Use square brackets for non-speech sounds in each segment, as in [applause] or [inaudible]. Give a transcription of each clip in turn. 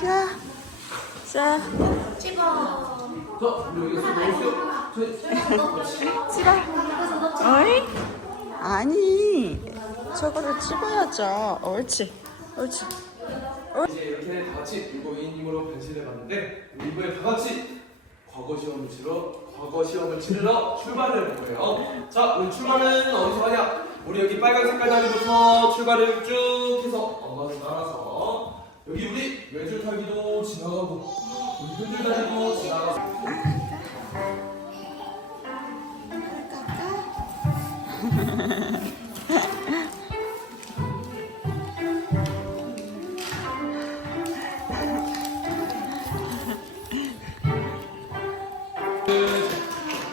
자, 자, 찍어. 찍어. 어이? 아니, 저거를 찍어야죠. 옳지, 옳지. 이제 이렇게 다 같이 일곱 이님으로 변신해 봤는데 우리 이번에 다 같이 과거 시험을 치러 과거 시험을 치르러 출발을 할 거예요. 자, 우리 출발은 어디서 하냐? 우리 여기 빨간 색깔 다리부터 출발을 쭉 해서 엄마를 따라서 여기 우리 외줄 타기도 지나가고 우리 흔들 다리도 지나가고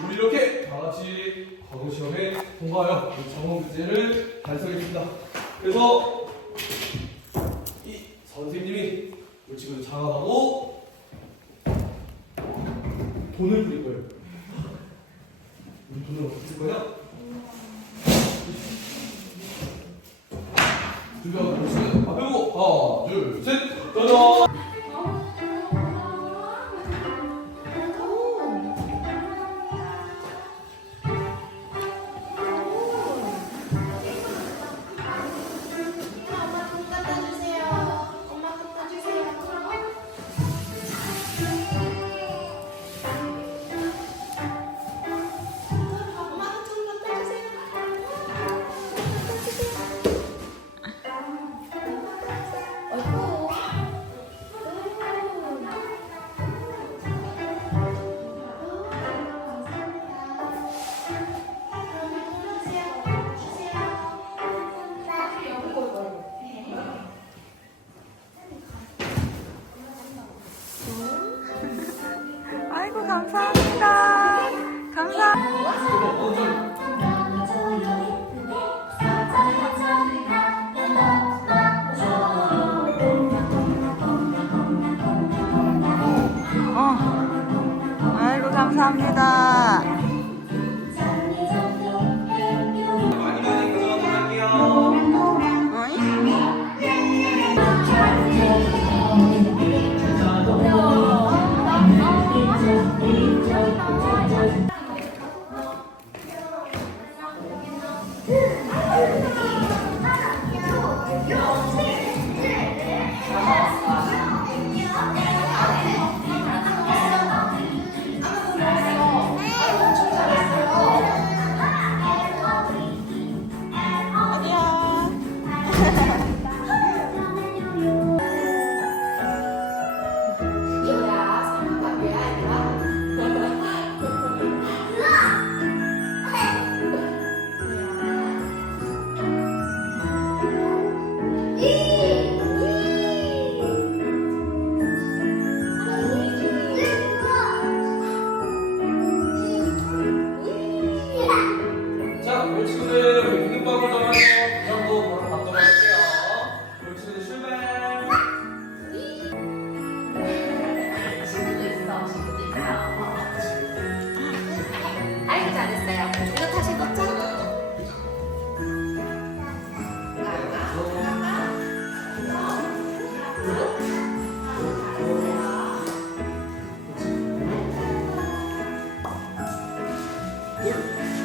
우리 이렇게 다 같이 과거 시험에 통과하여 정원 문제를 달성했습니다. 그래서 이 친구들 장갑하고 돈을 드릴 거예요. 우리 돈을 어떻게 쓸 거냐? 준비하고 있으면 앞에 보고 하나, 둘, 셋, 짜잔! Yeah. [laughs] 안 했어요. 이거 다시 넣자. Yeah.